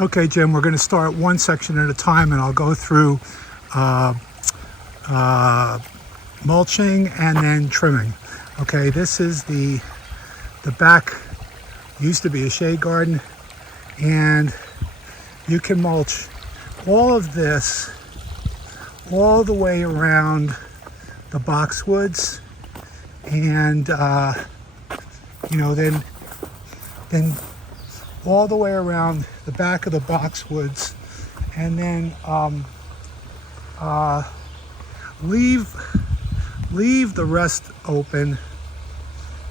Okay, Jim, we're going to start one section at a time, and I'll go through uh, uh, mulching and then trimming. Okay, this is the back. Used to be a shade garden, and you can mulch all of this all the way around the boxwoods, and then all the way around the back of the boxwoods, and then leave the rest open.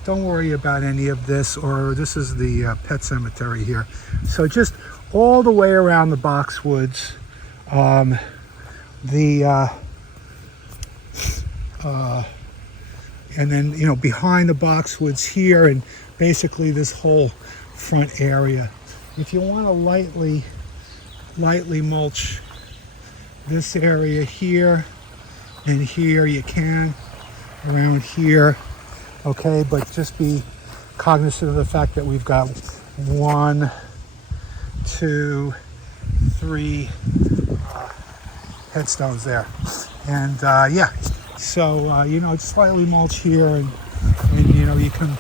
Don't worry about any of this, or this is the pet cemetery here. So just all the way around the boxwoods, and then behind the boxwoods here, and basically this whole front area. If you want to lightly mulch this area here and here, you can around here. Okay, but just be cognizant of the fact that we've got 1, 2, 3 headstones there, and so just slightly mulch here, and you can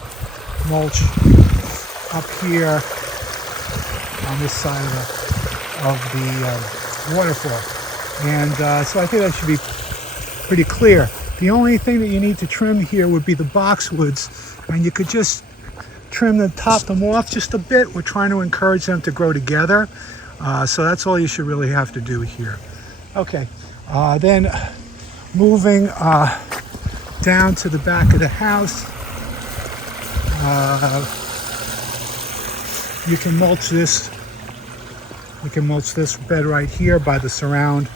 mulch up here on this side of the waterfall, and so I think that should be pretty clear. The only thing that you need to trim here would be the boxwoods, and you could just trim them, top them off just a bit. We're trying to encourage them to grow together, so that's all you should really have to do here. Okay, then moving down to the back of the house, you can mulch this. You can mulch this bed right here by the surround,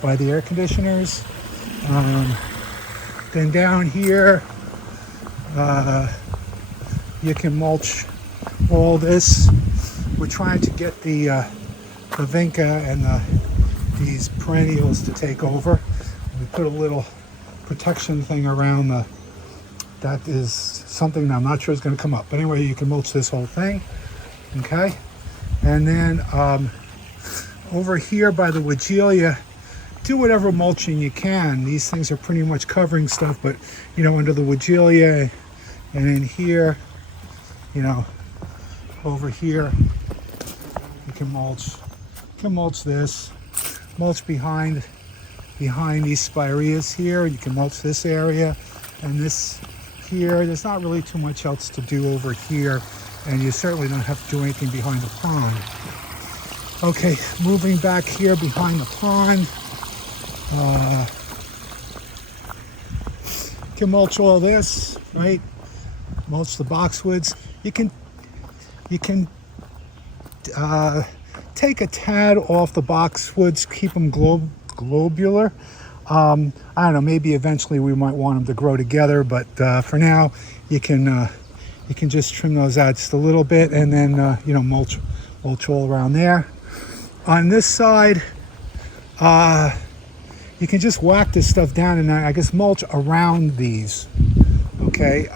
by the air conditioners. Then down here, you can mulch all this. We're trying to get the vinca and these perennials to take over. We put a little protection thing around that is something that I'm not sure is going to come up. But anyway, you can mulch this whole thing. Okay, and then over here by the Weigela, do whatever mulching you can. These things are pretty much covering stuff, but under the Weigela, and in here, over here, you can mulch. You can mulch this. Mulch behind these spireas here. You can mulch this area and this here. There's not really too much else to do over here, and you certainly don't have to do anything behind the pond. Okay, moving back here behind the pond. You can mulch all this, right? Mulch the boxwoods. You can take a tad off the boxwoods, keep them globular. I don't know, maybe eventually we might want them to grow together, but for now you can just trim those out just a little bit, and then mulch all around there. On this side, you can just whack this stuff down, and I guess mulch around these. Okay,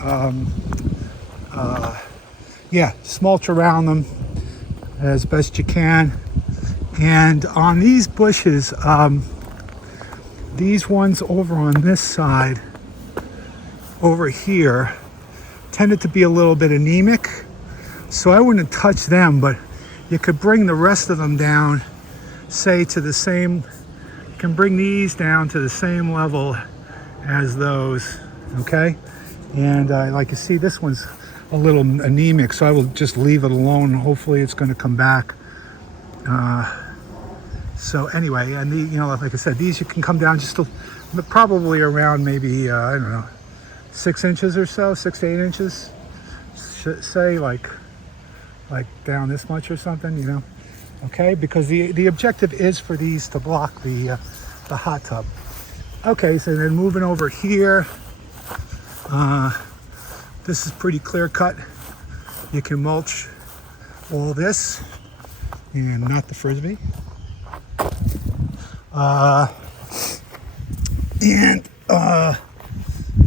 just mulch around them as best you can. And on these bushes, these ones over on this side, over here, tended to be a little bit anemic, so I wouldn't touch them, but you could bring the rest of them down, say to the same, you can bring these down to the same level as those, okay? And like you see, this one's a little anemic, so I will just leave it alone. Hopefully it's going to come back. So anyway, and like I said, these you can come down just probably around maybe, I don't know, 6 inches or so, 6 to 8 inches, say like down this much or something, okay? Because the objective is for these to block the hot tub. Okay, so then moving over here, this is pretty clear cut. You can mulch all this, and not the frisbee.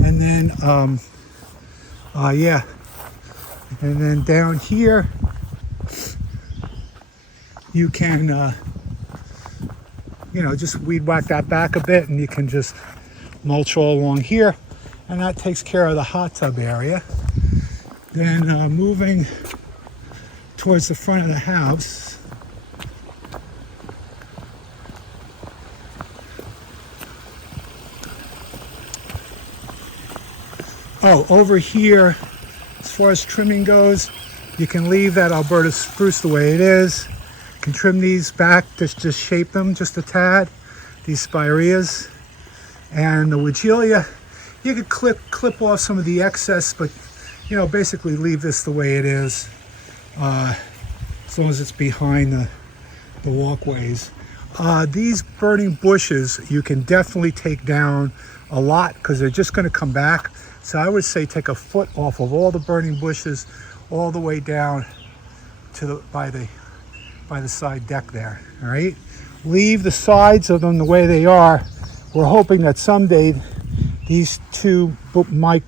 And then and then down here you can, just weed whack that back a bit, and you can just mulch all along here, and that takes care of the hot tub area. Then moving towards the front of the house, over here, as far as trimming goes, you can leave that Alberta spruce the way it is. You can trim these back, just shape them just a tad, these spireas. And the Weigela, you could clip off some of the excess, but basically leave this the way it is, as long as it's behind the walkways. These burning bushes, you can definitely take down a lot because they're just going to come back. So I would say take a foot off of all the burning bushes all the way down to by the side deck there. All right, leave the sides of them the way they are. We're hoping that someday these two might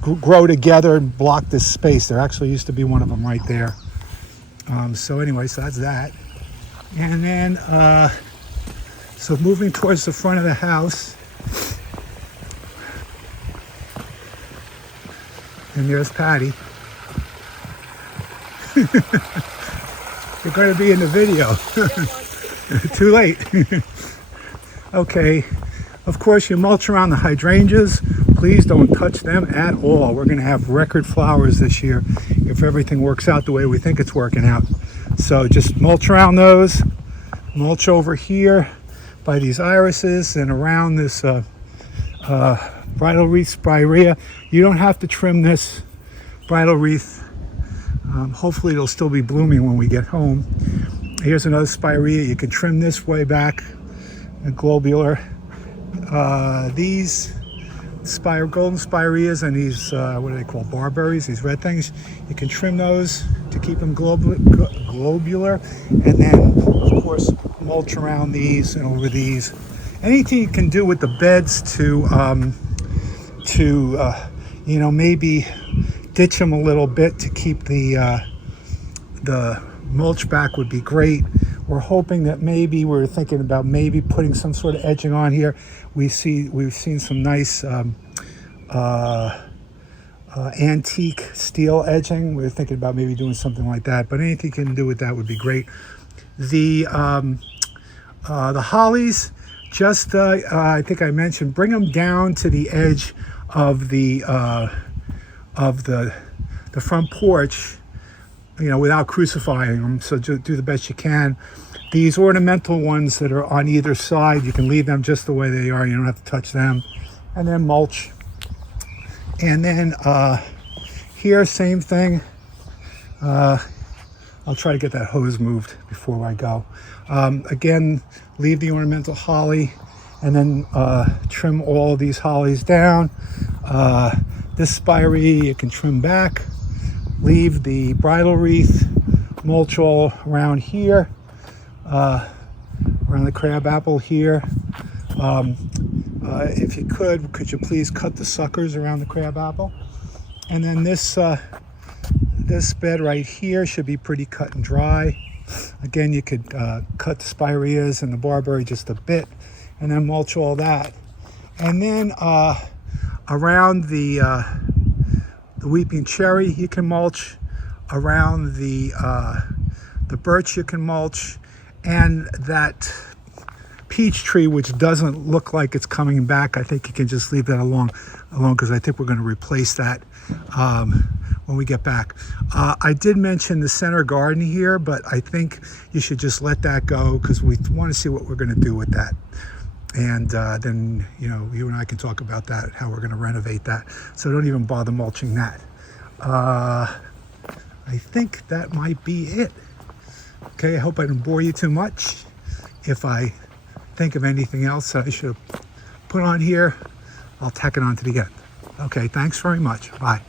grow together and block this space. There actually used to be one of them right there. So anyway, so that's that. And then, so moving towards the front of the house, and there's Patty. You're going to be in the video. Too late. Okay, of course you mulch around the hydrangeas. Please don't touch them at all. We're going to have record flowers this year if everything works out the way we think it's working out. So just mulch around those. Mulch over here by these irises and around this bridal wreath spirea. You don't have to trim this bridal wreath. Hopefully it'll still be blooming when we get home. Here's another spirea. You can trim this way back, a globular. These golden spireas and these, what are they called, barberries, these red things, you can trim those to keep them globular. And then, of course, mulch around these and over these. Anything you can do with the beds to maybe ditch them a little bit to keep the mulch back would be great. We're hoping that we're thinking about maybe putting some sort of edging on here. We've seen some nice antique steel edging. We're thinking about maybe doing something like that, but anything you can do with that would be great. The hollies, just I think I mentioned, bring them down to the edge of the front porch, without crucifying them. So just do the best you can. These ornamental ones that are on either side, you can leave them just the way they are. You don't have to touch them. And then mulch. And then here, same thing. I'll try to get that hose moved before I go. Again, leave the ornamental holly and then trim all of these hollies down. This spirea you can trim back. Leave the bridal wreath, mulch all around here, around the crabapple here. If you could you please cut the suckers around the crabapple? And then this bed right here should be pretty cut and dry. Again, you could cut the spireas and the barberry just a bit, and then mulch all that. And then around the weeping cherry, you can mulch. Around the birch, you can mulch. And that peach tree, which doesn't look like it's coming back, I think you can just leave that alone because I think we're going to replace that when we get back. I did mention the center garden here, but I think you should just let that go because we want to see what we're going to do with that. And then, you and I can talk about that, how we're going to renovate that. So don't even bother mulching that. I think that might be it. Okay, I hope I didn't bore you too much. If I think of anything else that I should have put on here, I'll tack it on to the end. Okay, thanks very much. Bye.